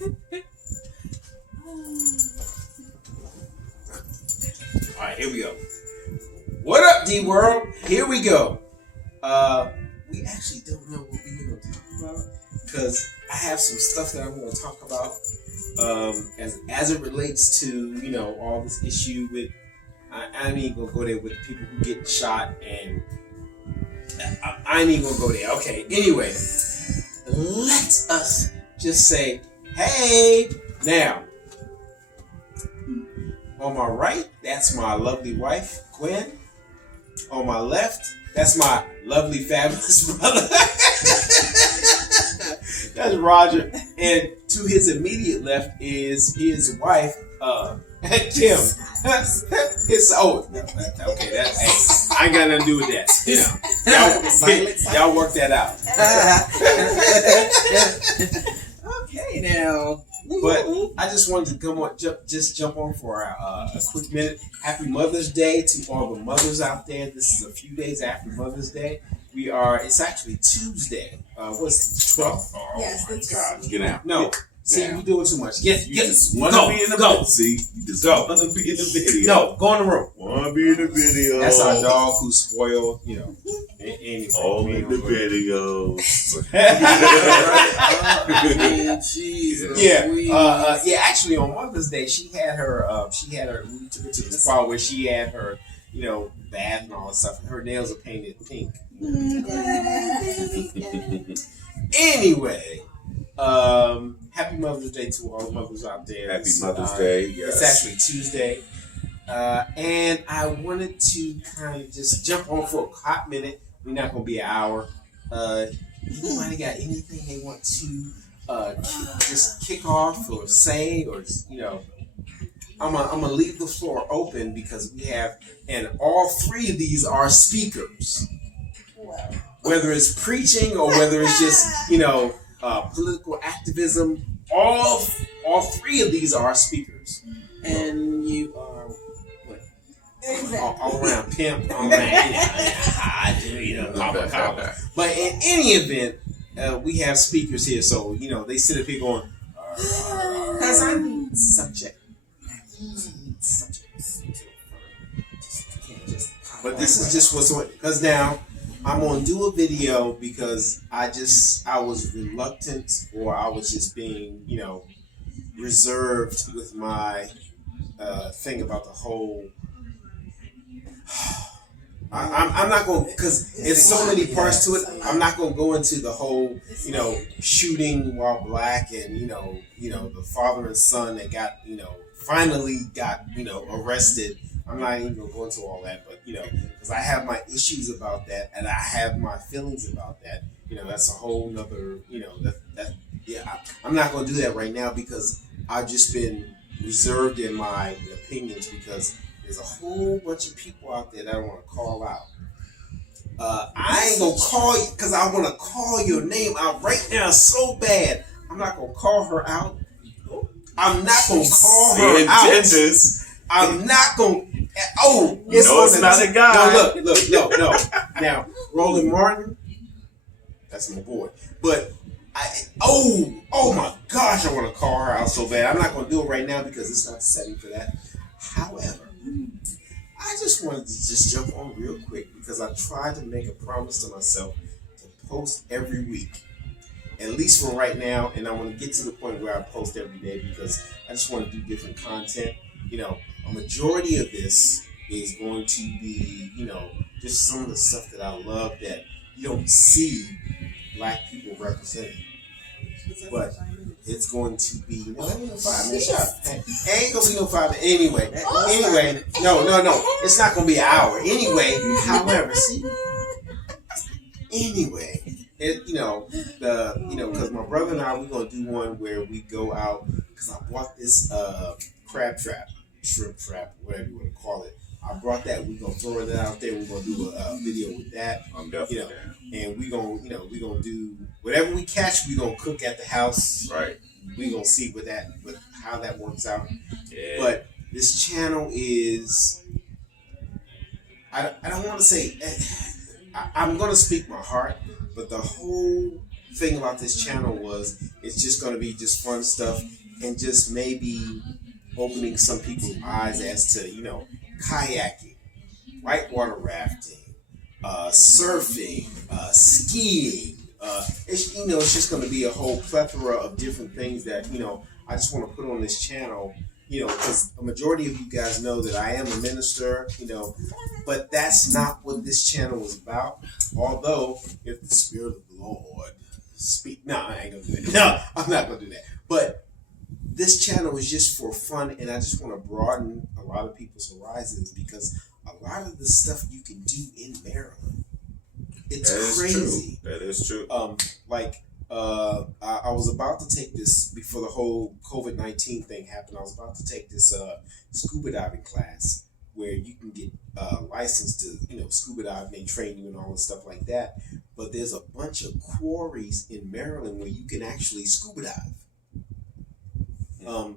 All right, here we go. What up, D World? Here we go. We actually don't know what we're going to talk about because I have some stuff that I want to talk about as it relates to all this issue with. I ain't even gonna go there with the people who get shot, and I ain't even gonna go there. Okay. Anyway, let us just say, hey, now. On my right, that's my lovely wife, Gwen. On my left, that's my lovely, fabulous brother. That's Roger. And to his immediate left is his wife, Kim. Okay, that's, I ain't got nothing to do with that. Y'all work that out. Okay, now. But I just wanted to come on, just jump on for a quick minute. Happy Mother's Day to all the mothers out there. This is a few days after Mother's Day. It's actually Tuesday. What's the 12th? Oh, yes, that's God, get out. No. See, you're doing too much. Get You just want go, to be in the go. video. See, you just want to be in the video. No, go in the room. Want to be in the video. That's our dog who's spoiled, Anyway, All in the video. Yeah. Actually, on Mother's Day, she had her. We took her to the spa where she had her, bath and all that stuff. Her nails are painted pink. Anyway, happy Mother's Day to all the mothers out there. Happy Mother's Day. Yes. It's actually Tuesday. And I wanted to kind of just jump on for a hot minute. We're not going to be an hour. Anybody got anything they want to just kick off or say, or I'm gonna leave the floor open because we have, and all three of these are speakers. Whether it's preaching or whether it's just political activism, all three of these are speakers. And you are what? Exactly. All around pimp, all around copper. But in any event, we have speakers here, so they sit up here going, because I need subject. But this is just what's on, because now I'm gonna do a video because I was reluctant, or I was just being reserved with my thing about the whole. I'm not going, because it's so many parts to it. I'm not going to go into the whole, shooting while black, and the father and son that got, finally got, arrested. I'm not even going to go into all that, but because I have my issues about that, and I have my feelings about that. That's a whole nother, I'm not going to do that right now because I've just been reserved in my opinions because there's a whole bunch of people out there that I want to call out. I ain't going to call you because I want to call your name out right now so bad. I'm not going to call her out. I'm not going to call her out. I'm not going to. Oh, it's not a guy. No. Now, Roland Martin, that's my boy. But, oh my gosh, I want to call her out so bad. I'm not going to do it right now because it's not the setting for that. However, I just wanted to just jump on real quick because I tried to make a promise to myself to post every week, at least for right now, and I want to get to the point where I post every day because I just want to do different content. A majority of this is going to be, just some of the stuff that I love that you don't see black people represented. But it's going to be no 5 minutes. Ain't gonna be no 5 minutes. Anyway, no. It's not gonna be an hour. Anyway, however, because my brother and I, we're gonna do one where we go out because I bought this crab trap, shrimp trap, whatever you want to call it. I brought that. We're gonna throw it out there. We're gonna do a video with that. I'm definitely and we're gonna do whatever we catch. We're gonna cook at the house. right. We're gonna see how that works out. Yeah. But this channel is, I don't want to say, I'm gonna speak my heart, but the whole thing about this channel was it's just going to be just fun stuff and just maybe opening some people's eyes as to, kayaking, whitewater rafting, surfing, skiing. It's just going to be a whole plethora of different things that, I just want to put on this channel, because a majority of you guys know that I am a minister, but that's not what this channel is about. Although, if the Spirit of the Lord speak, no, I ain't going to do that. No, I'm not going to do that. But this channel is just for fun, and I just want to broaden a lot of people's horizons because a lot of the stuff you can do in Maryland, it's crazy. That is true. I was about to take this before the whole COVID-19 thing happened. I was about to take this scuba diving class where you can get licensed to, scuba dive, they train you and all this stuff like that. But there's a bunch of quarries in Maryland where you can actually scuba dive. I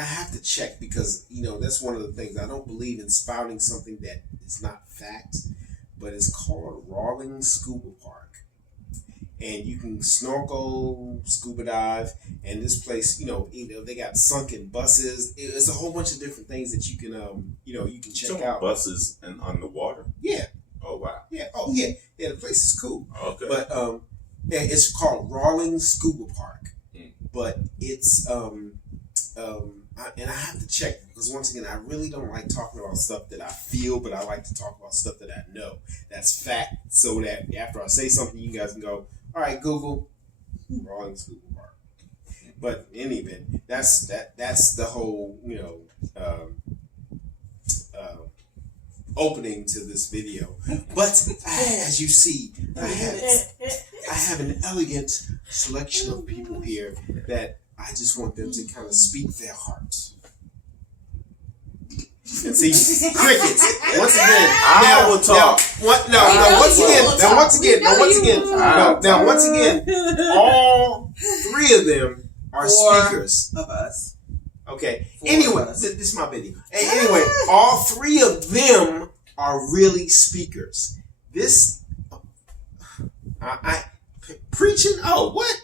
have to check because, that's one of the things. I don't believe in spouting something that is not fact, but it's called Rawlings Scuba Park. And you can snorkel, scuba dive, and this place, they got sunken buses. It's a whole bunch of different things that you can, you can check out. Buses and on the water. Yeah. Oh wow. Yeah. Oh yeah. Yeah. The place is cool. Okay. But it's called Rawlings Scuba Park. But it's and I have to check because once again I really don't like talking about stuff that I feel, but I like to talk about stuff that I know that's fact, so that after I say something, you guys can go, all right, Google Rawlings Scuba Park. But in any event, that's the whole opening to this video. But as you see, I have an elegant selection of people here that I just want them to kind of speak their heart. And see, crickets. Once again, I will talk. Once again, all three of them are speakers. Of us. Okay. Anyway, this is my video. Anyway, all three of them are really speakers. This, I preaching. Oh, what?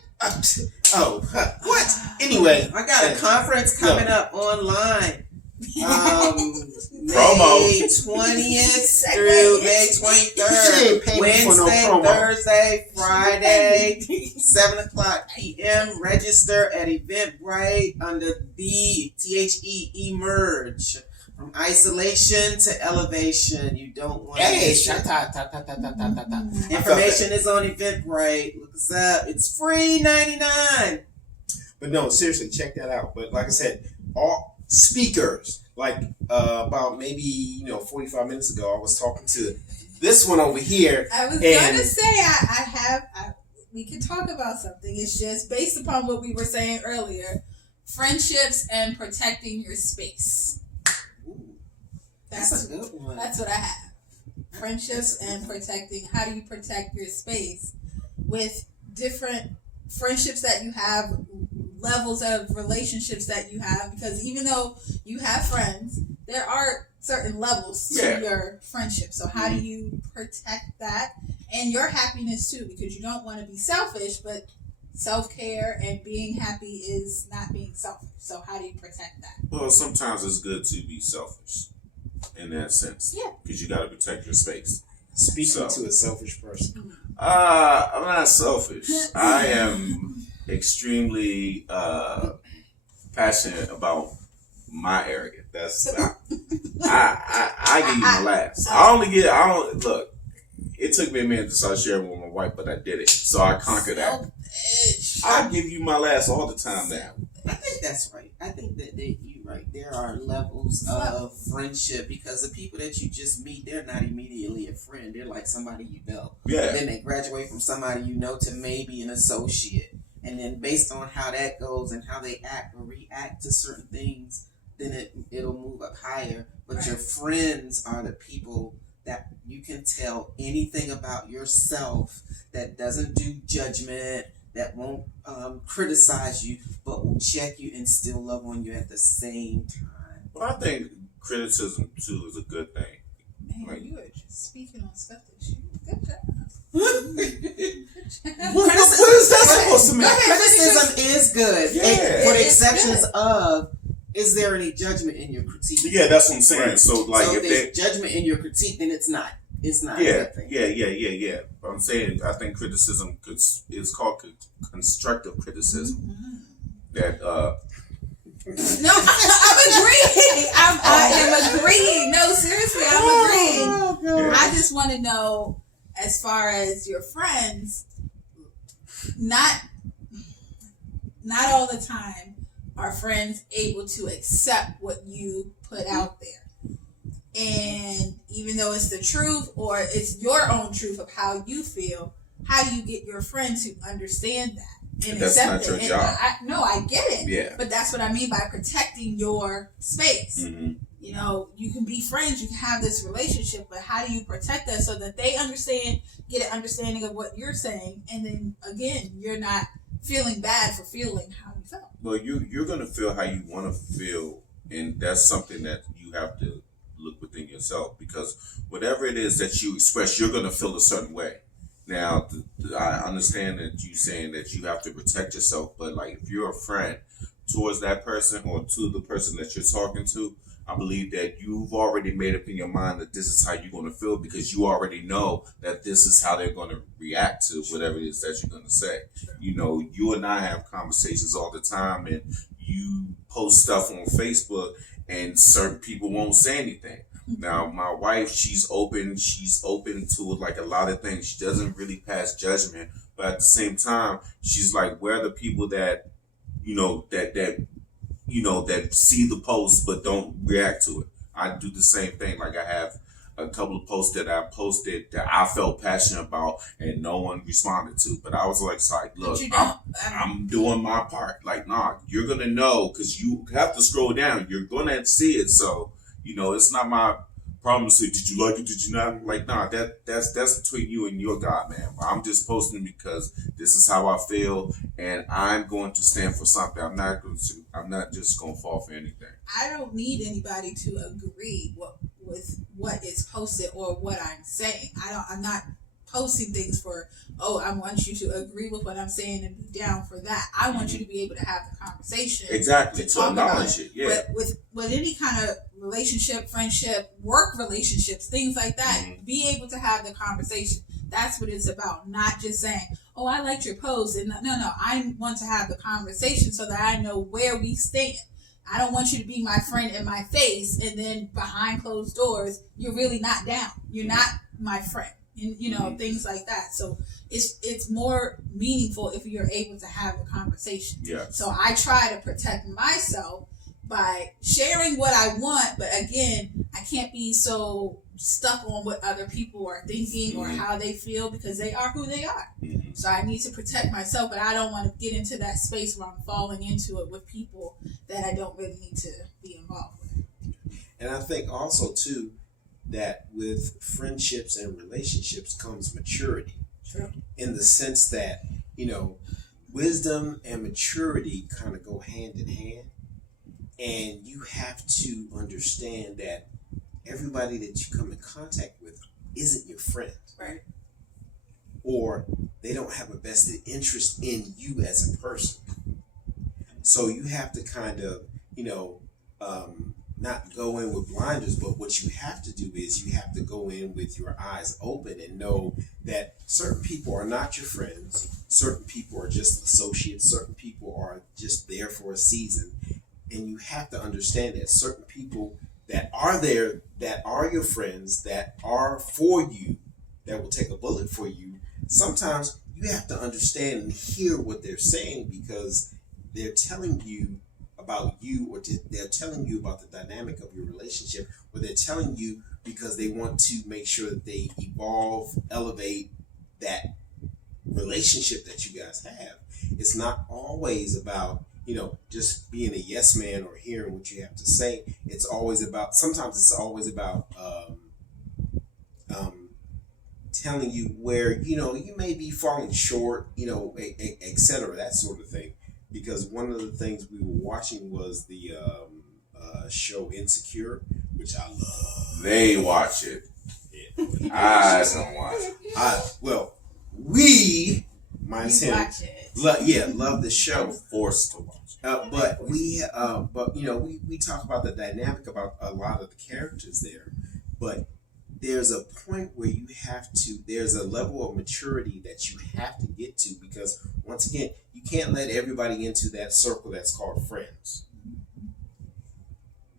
What? Anyway, I got a conference coming up online. Promo. May 20th through May 23rd. Wednesday, Thursday, Friday, 7:00 p.m. Register at Eventbrite under the Emerge. From isolation to elevation. You don't want to miss it. Information is on Eventbrite. Look us up. It's free $99. But no, seriously, check that out. But like I said, all speakers. Like about maybe 45 minutes ago, I was talking to this one over here. I was gonna say we could talk about something. It's just based upon what we were saying earlier: friendships and protecting your space. That's a good one. That's what I have. Friendships and protecting. How do you protect your space with different friendships that you have, levels of relationships that you have? Because even though you have friends, there are certain levels to your friendship. So how do you protect that and your happiness too? Because you don't want to be selfish, but self-care and being happy is not being selfish. So how do you protect that? Well, sometimes it's good to be selfish in that sense. Yeah. Because you got to protect your space. Speaking to a selfish person. I'm not selfish. I am extremely passionate about my area. That's I give you my last. Look. It took me a minute to start sharing with my wife, but I did it. So I conquered that. I give you my last all the time now. I think that's right. I think that you're right. There are levels of friendship because the people that you just meet, they're not immediately a friend. They're like somebody you know. Yeah. Then they graduate from somebody you know to maybe an associate. And then based on how that goes and how they act or react to certain things, then it'll move up higher. But your friends are the people that you can tell anything about yourself, that doesn't do judgment, that won't criticize you, but will check you and still love on you at the same time. Well, I think criticism too is a good thing. Man, you are just speaking on stuff that you good job. What is that supposed to mean? Criticism is good. Yeah. For the It's exceptions good. of, is there any judgment in your critique? Yeah, that's what I'm saying. Right. So like, So if if they, there's judgment in your critique, then it's not. It's not. yeah, a good thing. yeah. But I'm saying, I think criticism is called constructive criticism. That No, I'm agreeing. I am agreeing. No, seriously, I'm agreeing. yeah. I just want to know, as far as your friends, not all the time are friends able to accept what you put out there. And even though it's the truth or it's your own truth of how you feel, how do you get your friends to understand that and That's accept not it? your And job. I get it. Yeah. But that's what I mean by protecting your space. Mm-hmm. You know, you can be friends, you can have this relationship, but how do you protect that so that they understand, get an understanding of what you're saying, and then again, you're not feeling bad for feeling how you felt. Well, you're gonna feel how you want to feel, and that's something that you have to look within yourself, because whatever it is that you express, you're gonna feel a certain way. Now, I understand that you saying that you have to protect yourself, but like if you're a friend towards that person or to the person that you're talking to, I believe that you've already made up in your mind that this is how you're going to feel, because you already know that this is how they're going to react to whatever it is that you're going to say. You know, you and I have conversations all the time, and you post stuff on Facebook and certain people won't say anything. Now, my wife, she's open to like a lot of things. She doesn't really pass judgment, but at the same time, she's like, where are the people that, that see the post but don't react to it? I do the same thing. Like, I have a couple of posts that I posted that I felt passionate about and no one responded to. But I was like, sorry, look, But you don't. I'm doing my part. Like, nah, you're going to know, because you have to scroll down. You're going to see it. So, it's not my problem to say, did you like it? Did you not? Like, nah, that's between you and your God, man. I'm just posting because this is how I feel, and I'm going to stand for something. I'm not just going to fall for anything. I don't need anybody to agree with what is posted or what I'm saying. I'm not posting things for, I want you to agree with what I'm saying and be down for that. I want you to be able to have the conversation. Exactly. To talk about acknowledge it. Yeah. But with any kind of relationship, friendship, work relationships, things like that, be able to have the conversation. That's what it's about. Not just saying, I liked your post. And no, I want to have the conversation so that I know where we stand. I don't want you to be my friend in my face, and then behind closed doors, you're really not down. You're not my friend. And, things like that. So it's more meaningful if you're able to have a conversation. Yeah. So I try to protect myself by sharing what I want, but again, I can't be so stuck on what other people are thinking or how they feel, because they are who they are. Mm-hmm. So I need to protect myself, but I don't want to get into that space where I'm falling into it with people that I don't really need to be involved with. And I think also too that with friendships and relationships comes maturity. True. In the sense that, wisdom and maturity kind of go hand in hand. And you have to understand that everybody that you come in contact with isn't your friend. Right. Or they don't have a vested interest in you as a person. So you have to kind of, not go in with blinders, but what you have to do is you have to go in with your eyes open and know that certain people are not your friends. Certain people are just associates. Certain people are just there for a season. And you have to understand that certain people that are there, that are your friends, that are for you, that will take a bullet for you, sometimes you have to understand and hear what they're saying, because they're telling you about you, or they're telling you about the dynamic of your relationship, or they're telling you because they want to make sure that they evolve, elevate that relationship that you guys have. It's not always about, just being a yes man or hearing what you have to say. Sometimes it's always about telling you where, you may be falling short, etc., that sort of thing. Because one of the things we were watching was the show Insecure, which I love. They watch it. Yeah. I don't watch it. We Mine's You him. watch it. Love the show. Forced to watch. But we talk about the dynamic about a lot of the characters there, but there's a point where there's a level of maturity that you have to get to, because once again, you can't let everybody into that circle that's called friends.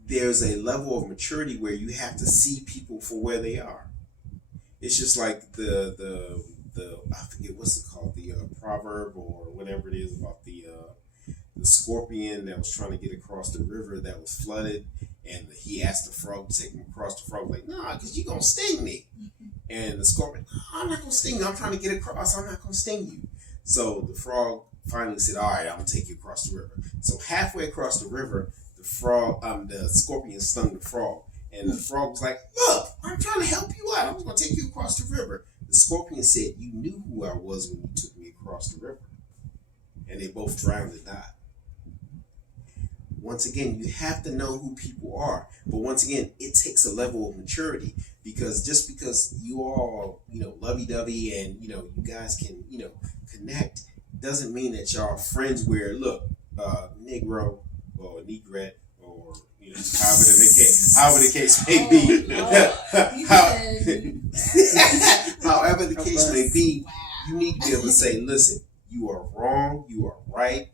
There's a level of maturity where you have to see people for where they are. It's just like the I forget what's it called, the proverb or whatever it is about the scorpion that was trying to get across the river that was flooded, and he asked the frog to take him across. The frog was like, "Nah, because you're gonna sting me." And the scorpion, "I'm not gonna sting you. I'm trying to get across. I'm not gonna sting you." So the frog finally said, "All right, I'm gonna take you across the river." So halfway across the river, the scorpion stung the frog, and the frog was like, "Look, I'm trying to help you out. I'm gonna take you across the river." The scorpion said, "You knew who I was when you took me across the river," and they both drowned and died. Once again, you have to know who people are, but once again, it takes a level of maturity, because just because you all, lovey-dovey and, you guys can, connect, doesn't mean that y'all are friends where, look, Negro or Negrette or, however the case may be. However the case may be, you need to be able to say, listen, you are wrong, you are right,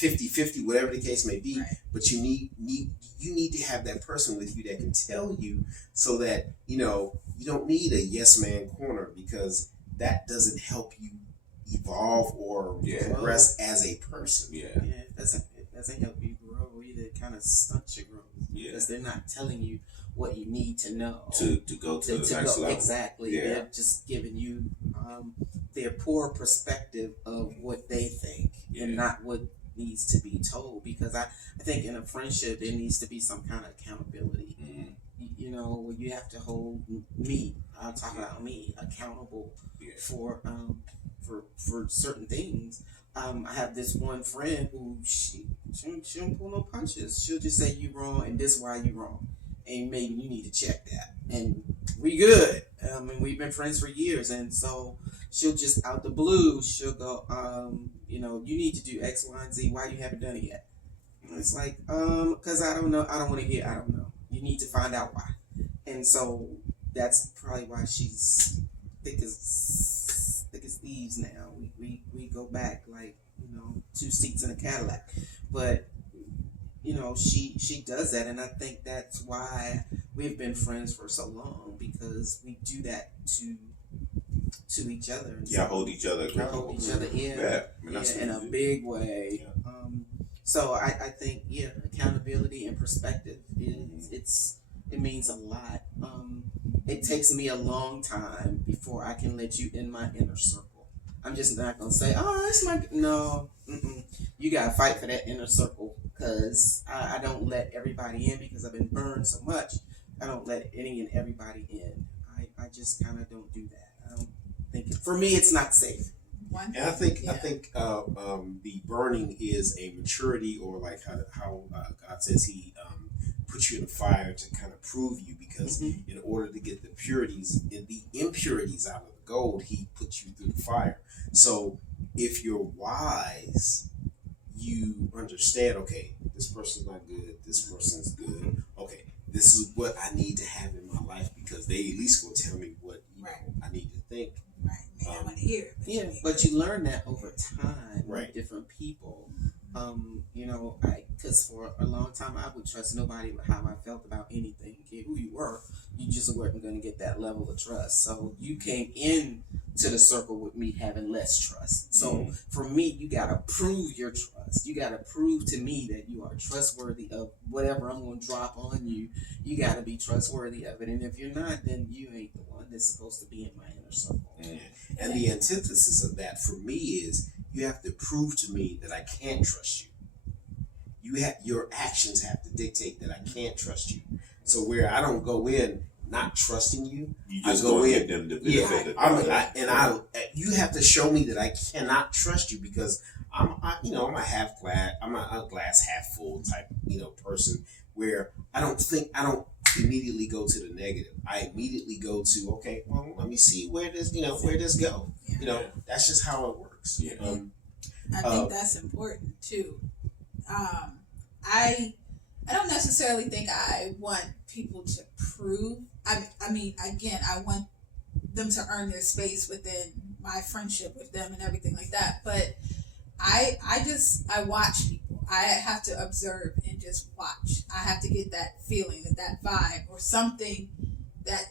50-50, whatever the case may be, right. But you need to have that person with you that can tell you, so that you don't need a yes man corner, because that doesn't help you evolve or progress as a person. It doesn't help you grow either. It kind of stunts your growth, because they're not telling you what you need to know to go to the next level. Exactly. They're just giving you their poor perspective of what they think, and not what needs to be told. Because I think in a friendship there needs to be some kind of accountability. Where you have to hold me, I'll talk about me, accountable for certain things. I have this one friend who she don't pull no punches. She'll just say you wrong, and this is why you wrong, and maybe you need to check that, and we good. And we've been friends for years, and so she'll just out the blue, she'll go, you need to do X, Y, and Z. Why you haven't done it yet? And it's like, because I don't know. I don't want to hear. I don't know. You need to find out why. And so that's probably why she's thick as thieves now. We go back like 2 seats in a Cadillac, but she does that, and I think that's why we've been friends for so long, because we do that to each other. Yeah, hold each other in a big way. Yeah. So I think accountability and perspective it means a lot. It takes me a long time before I can let you in my inner circle. I'm just not gonna say, "Oh, it's my..." No. You gotta fight for that inner circle, because I don't let everybody in, because I've been burned so much. I don't let any and everybody in. I just kind of don't do that. I don't think for me it's not safe. And I think the burning is a maturity, or like how God says He puts you in the fire to kind of prove you, because in order to get the impurities out of the gold, He puts you through the fire. So if you're wise, you understand, okay, this person's not good, this person's good. Okay, this is what I need to have in my life, because they at least will tell me what I need to think. Right. I want to hear it. But you learn that over time with different people. Because for a long time I would trust nobody with how I felt about anything. Care who you were, you just weren't going to get that level of trust. So you came in to the circle with me having less trust. So for me, you got to prove your trust. You got to prove to me that you are trustworthy of whatever I'm going to drop on you. You got to be trustworthy of it. And if you're not, then you ain't the one that's supposed to be in my inner circle. And the antithesis of that for me is, you have to prove to me that I can't trust you. Your actions have to dictate that I can't trust you. So where I don't go in not trusting you, you just go in them the benefit. You have to show me that I cannot trust you, because I'm a glass half full type person, where I don't immediately go to the negative. I immediately go to, okay, well, let me see where this go. That's just how it works. works. Yeah. I think that's important too. I don't necessarily think I want people to prove. I mean, again, I want them to earn their space within my friendship with them and everything like that. But I watch people. I have to observe and just watch. I have to get that feeling, that vibe, or something that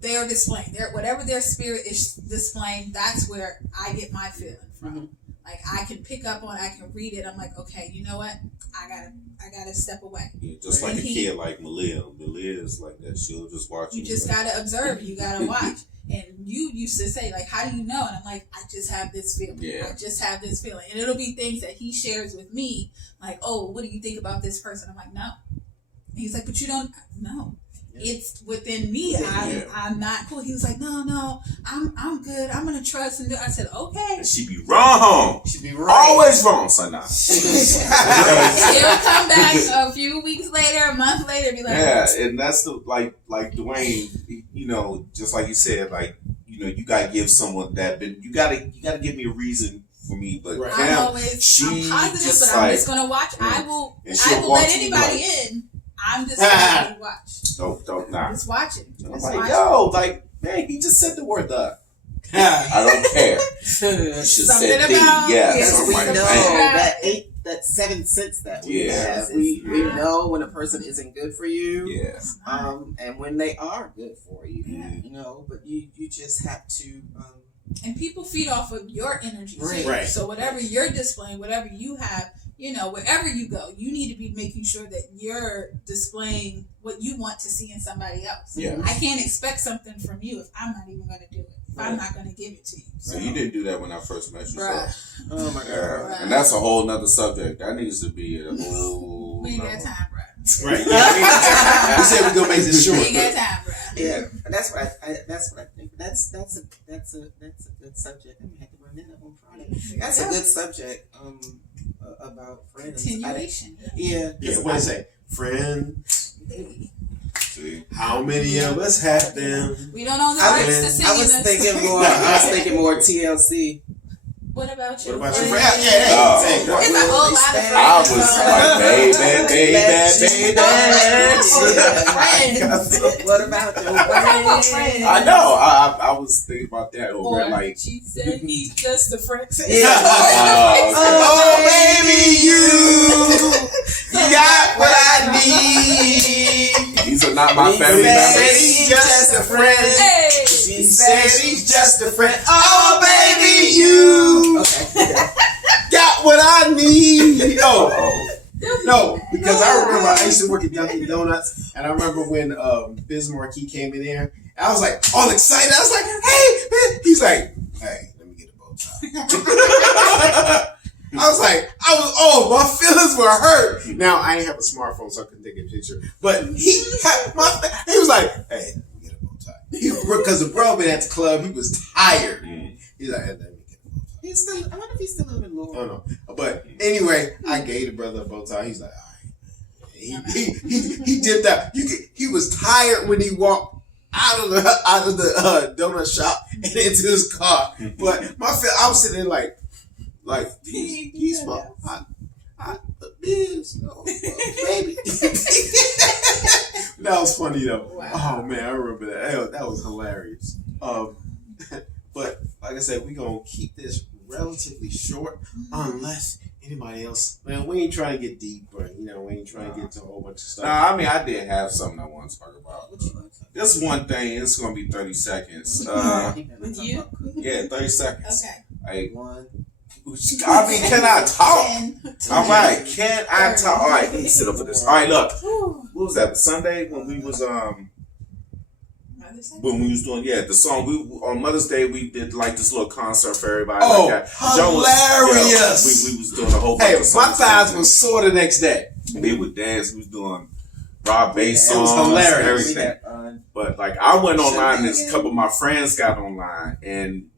they are displaying. Whatever their spirit is displaying, that's where I get my feeling from. Mm-hmm. Like I can pick up on, I can read it. I'm like, okay, you know what? I gotta step away. Yeah, just like a kid like Malia. Malia is like that. She'll just watch. You just gotta observe. You gotta watch. And you used to say, like, how do you know? And I'm like, I just have this feeling. Yeah. I just have this feeling. And it'll be things that he shares with me, like, oh, what do you think about this person? I'm like, no. And he's like, but you don't know. It's within me. I'm not cool. He was like, no, I'm good. I'm gonna trust and do. I said, okay. And she be wrong. Should be right. Always wrong, son. Nah. He'll come back a few weeks later, a month later, be like, Yeah, and that's the like Dwayne, you know, just like you said, like, you know, you gotta give someone that, but you gotta give me a reason for me. But Right. I'm Cam, always she I'm positive, just but I'm like, just gonna watch. yeah. I will And she'll let watch you anybody like- in. I'm just gonna watch. don't nah. Just watch it. I'm Just like, watch yo, like, man, he just said the word "the." I don't care. You should Something said the. about- Yes. Yes, I'm we like, know man. that 7 cents that we Yeah. have. We know when a person isn't good for you. Yeah. And when they are good for you. Yeah. You know, but you just have to And people feed off of your energy too. Right. Right. So whatever you're displaying, whatever you have, you know, wherever you go, you need to be making sure that you're displaying what you want to see in somebody else. Yeah. I can't expect something from you if I'm not even going to do it. If I'm not going to give it to you. So you didn't do that when I first met you, Bruh. so. oh my god. Yeah. And that's a whole nother subject. That needs to be a whole. We ain't got nother- time, bruh. Right. Yeah. We said we're gonna make this We short. ain't got time, bruh. Yeah, that's what I think. That's a good subject. I'm gonna have to run that up on Friday. That's a good subject. About friends. Continuation. Yeah. Yeah, what did I say? Friends. See? How many of us have them? We don't own the I rights to was, sing I was this. thinking more TLC. What about you? What about your friend? friend? Yeah, Oh. hey, It's a whole lot of I friends. was like, baby. Friends. What about your friends? I know. I was thinking about that over Or like. she said he's just a friend. Yeah. Oh, baby, you got what I need. These are not my family He said members. he's just a friend. Hey. He said he's just a friend. Oh, baby, you Okay. got what I need. Oh. Oh, No, because I remember I used to work at Dunkin' Donuts, and I remember when Biz Marquis came in there, and I was like all excited. I was like, "Hey, man!" He's like, "Hey, let me get a bow tie." I was like, my feelings were hurt. Now I ain't have a smartphone, so I couldn't take a picture. But he was like, "Hey, let me get a bow tie," because the bro been at the club. He was tired. He's like, "Hey, let me get a bow tie." He's still. I wonder if he's still living Lord. Oh no! But anyway, I gave the brother a bow tie. He's like, all right. He did that. He was tired when he walked out of the donut shop and into his car. But I was sitting there like he's my Biz, baby. That was funny though. Wow. Oh man, I remember that. That was hilarious. But like I said, we gonna keep this relatively short, unless anybody else. Man, we ain't trying to get deep, or we ain't trying to get to a whole bunch of stuff. Nah, I mean, I did have something I want to talk about. This one thing, it's going to be 30 seconds. With you? Yeah, 30 seconds. Okay. Like, One. I mean, can I talk? 10. All right, can I talk? All right, let me sit up for this. All right, look. Whew. What was that? Sunday when we was Mother's Day? when we was doing the song. We on Mother's Day we did like this little concert for everybody. Oh, like that. Joe hilarious! we was doing a whole bunch Hey, of my songs. thighs was sore the next day. We would dance. We was doing Rob bass It was songs, hilarious. everything. But like I went online and a couple of my friends got online and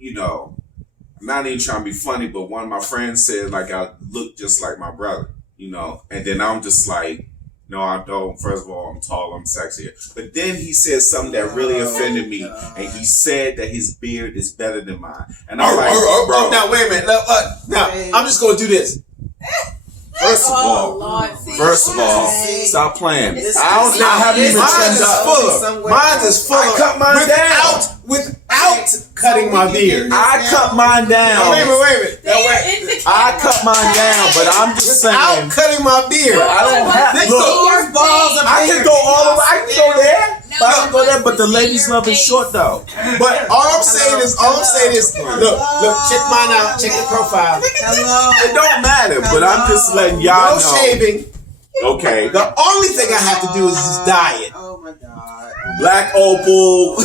I'm not even trying to be funny, but one of my friends said like I look just like my brother, and then I'm just like, No, I don't. First of all, I'm tall, I'm sexier. But then he said something that really offended me. And he said that his beard is better than mine. And I'm like, bro. Now, wait a minute. Now, I'm just going to do this. First of all, Lord. stop playing. It's- I haven't even Mine trimmed is up. fuller. Mine is fuller. I cut mine down. Without cutting my beard. I cut mine down. Wait a minute. I cut mine down, but I'm just saying. Without cutting my beard. I don't have. Look, Look, balls are I can go all the way. I can go there. But I can go there. But the ladies love it short though. But all I'm saying is, look, check mine out. Check the profile. Hello. It don't matter. But I'm just letting y'all No know. shaving. Okay. The only thing I have to do is just dye it. Oh my god. Black opal.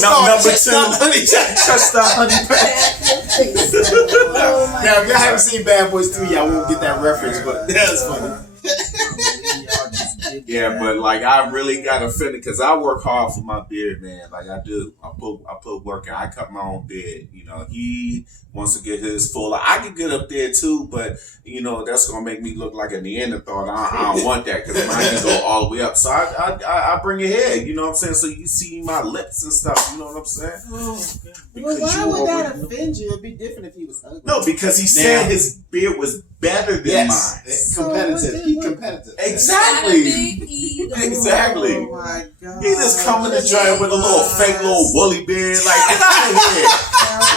Number two. Just the honey pack. Now, if y'all haven't seen Bad Boys 3, y'all won't get that reference, but that's funny. Yeah, but like I really got offended because I work hard for my beard, man. Like I do. I put work in. I cut my own beard. You know, he wants to get his full. I could get up there too, but you know that's gonna make me look like a Neanderthal. I don't want that because mine can go all the way up. So I bring it here. You know what I'm saying? So you see my lips and stuff. You know what I'm saying? Well, why would that offend you? It'd be different if he was ugly. No, because he said his beard was better than mine. Competitive. Be competitive. Exactly. Exactly. Oh my god. He just coming to join with a little fake little woolly beard. Like, get out of here.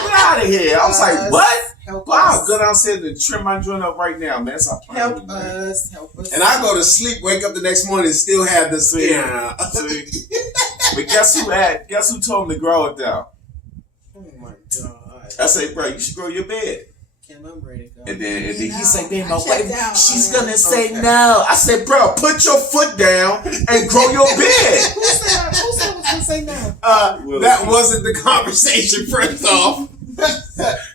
Get out of here. I was like, what? Help Wow, us. go downstairs and trim my joint up right now, man. Stop playing with Help me, man. us. Help us. And I go to sleep, wake up the next morning, and still have the See? yeah. See? But guess who told him to grow it down? Oh my god. I say, bro, you should grow your beard. Kim, I'm ready to go. And then You he know, said, then I my checked wife, out she's already. gonna say Okay. no. I said, bro, put your foot down and grow your beard. Who said was gonna say no? That wasn't the conversation, first off.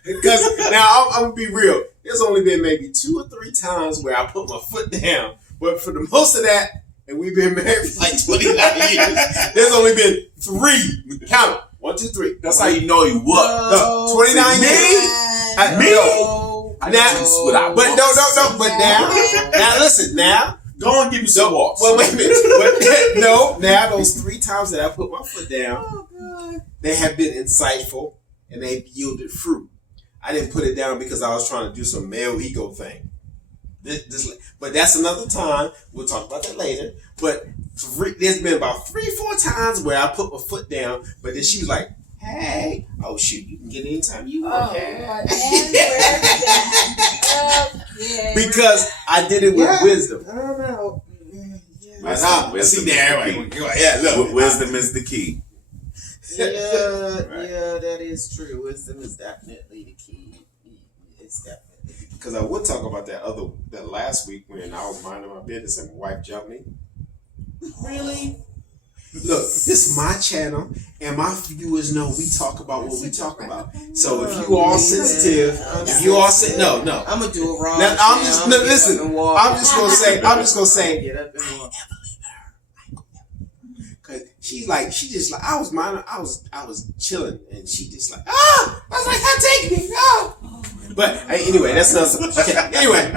Because now I'm gonna be real. There's only been maybe 2 or 3 times where I put my foot down, but for the most of that, and we've been married for like 29 years, there's only been 3. Count them. 1, 2, 3. That's how you know you what. No, 29 Me? years. Me? No. I Now, just without but no. But now listen. Now, go and give me some walks. well, wait a minute. But, no, now those 3 times that I put my foot down, Oh god. they have been insightful and they've yielded fruit. I didn't put it down because I was trying to do some male ego thing. But that's another time. We'll talk about that later. But there's been about 3-4 times where I put my foot down, but then she was like, "Hey, oh shoot, you can get it anytime you want." Because I did it with Yeah. wisdom. I don't know. See there, yeah, look, Wisdom is the key. Yeah, that is true. Wisdom is definitely the key. It's definitely. because I would talk about that last week when I was minding my business and my wife jumped me. Really? Look, this is my channel, and my viewers know we talk about what we talk about. So if you all sensitive, if you all say no, I'm gonna do it wrong. now, I'm just no, listen. I'm just gonna say, Get up and walk. cause she just like I was minding, I was chilling, and she just like I was like, take me, But hey, anyway, that's another. Okay, anyway,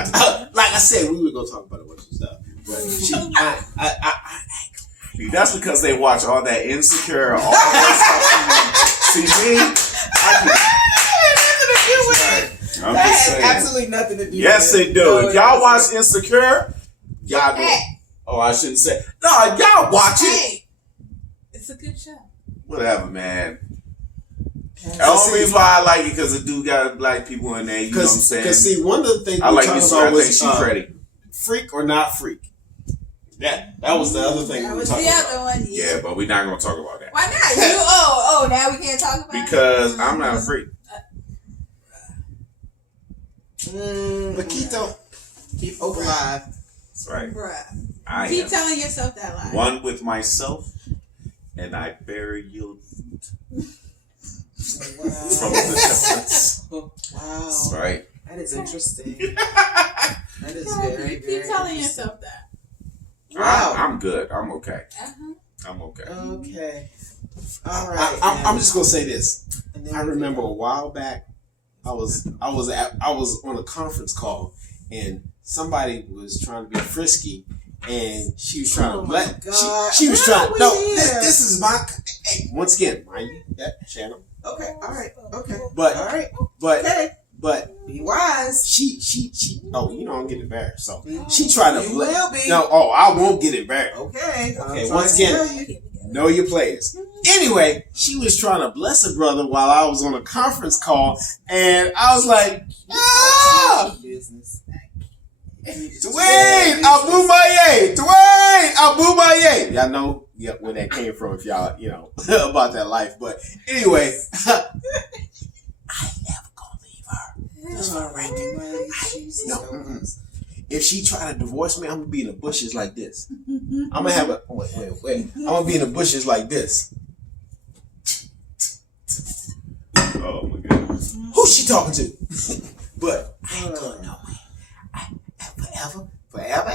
like I said, we were gonna talk about a bunch of stuff. But That's because they watch all that Insecure, all that stuff. See me? I'm That just has saying. absolutely nothing to do Yes, with they do. If y'all watch Insecure, y'all do. Hey. Oh, I shouldn't say. No, y'all watch it. Hey, it's a good show. Whatever, man. The only reason why I like it because the dude got black people in there. You know what I'm saying? Because see, one of the things I we like talking this. about I think was she's pretty. freak or not freak. That was the other thing That we were was talking the about. other one. Yeah, but we're not gonna talk about that Why not? You oh now we can't talk about because it? I'm not a freak. Paquito. Keep hope alive. That's right. Bruh. I Keep am telling yourself that lie. one with myself, and I bear yield from the distance. Wow. That's right. That is interesting. That is very, very keep telling interesting. yourself that. Wow. I'm good. I'm okay. Uh-huh. I'm okay. Okay. All right. I'm just gonna say this. And then I we remember can- a while back, I was on a conference call, and somebody was trying to be frisky, and she was trying Oh to my let. God. She was Where trying. are we No, here? this is my. Hey, once again, mind you, that channel. Okay, all right, okay, But all right, but okay. but Be wise. she. Oh, you know I'm getting embarrassed. So she trying to. You will be. No, I won't get embarrassed. Okay. Okay, I'm once trying to again. tell you. Know your players. Anyway, she was trying to bless a brother while I was on a conference call, and I was like, ah! Business. Dwayne Abumaye! Dwayne Abumaye! Y'all know where that came from if y'all, about that life. But anyway, I ain't never gonna leave her. That's my ranking. No, if she try to divorce me, I'm gonna be in the bushes like this. I'm gonna have a wait. I'm gonna be in the bushes like this. Oh my goodness. Who's she talking to? But I ain't going nowhere. Forever.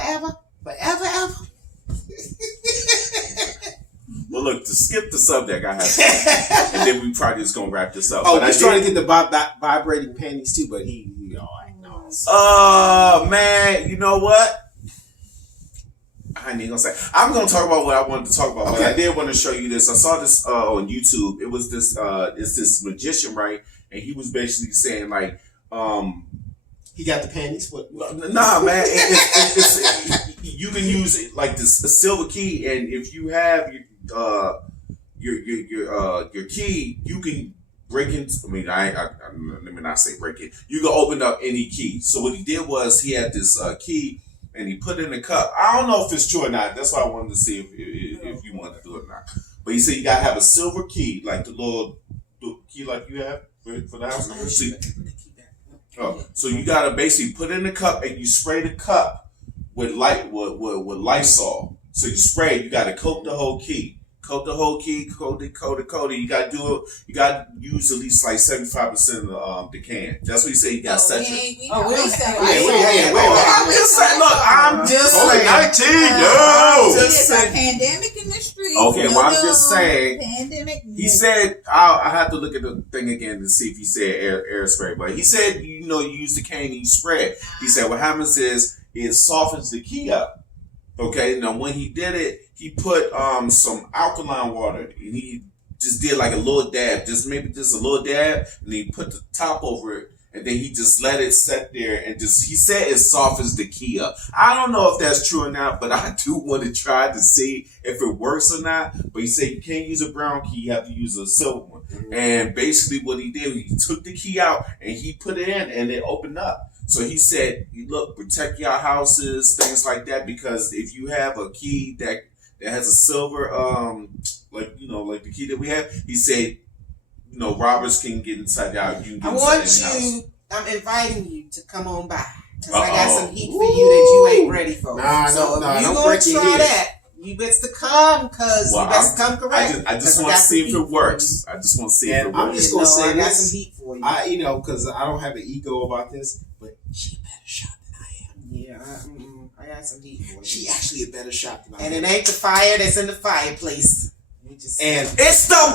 Well, look, to skip the subject, I have, and then we probably just gonna wrap this up. Oh, But I he's trying did- to get the vibrating panties too, but he I know. Man, you know what? I ain't even gonna say. I'm gonna talk about what I wanted to talk about, but I Okay. did want to show you this. I saw this on YouTube. It was this it's this magician, right? And he was basically saying like, He got the panties. What? nah, man, you can use it like this a silver key, and if you have your key, you can break into. I mean, let me not say break it. You can open up any key. So what he did was he had this key, and he put it in a cup. I don't know if it's true or not. That's why I wanted to see if you wanted to do it or not. But he said you gotta have a silver key, like the little key like you have for the house. See, so you gotta basically put it in the cup and you spray the cup with Lysol. So you spray. You gotta coat the whole key. Coat it. You gotta do it. You gotta use at least like 75% of the can. That's what you say. You gotta set your. I'm just saying. Look, I'm just saying. It Just is a saying. pandemic in the streets. Okay, well, I'm just saying. Pandemic. He said, I have to look at the thing again to see if he said air spray, but he said, you use the cane and you spray it. He said what happens is it softens the key up. Okay, now when he did it, he put some alkaline water and he just did like a little dab, just a little dab, and he put the top over it, and then he just let it sit there and he said it softens the key up. I don't know if that's true or not, but I do want to try to see if it works or not. But he said you can't use a brown key, you have to use a silver one. And basically what he did, he took the key out and he put it in and it opened up. So he said, look, protect your houses, things like that, because if you have a key that has a silver, like the key that we have, he said, robbers can get inside the house. You can get inside any house. I'm inviting you to come on by. Because I got some heat for you that you ain't ready for. So if you going to try that, you best to come, because you best come correct. I just want to see if it works. I just want to see if it works. I'm just gonna say I got this. some heat for you. Because I don't have an ego about this, but she a better shot than I am. Yeah, I got some heat for you. She actually a better shot than I am. And it ain't the fire that's in the fireplace. And It's the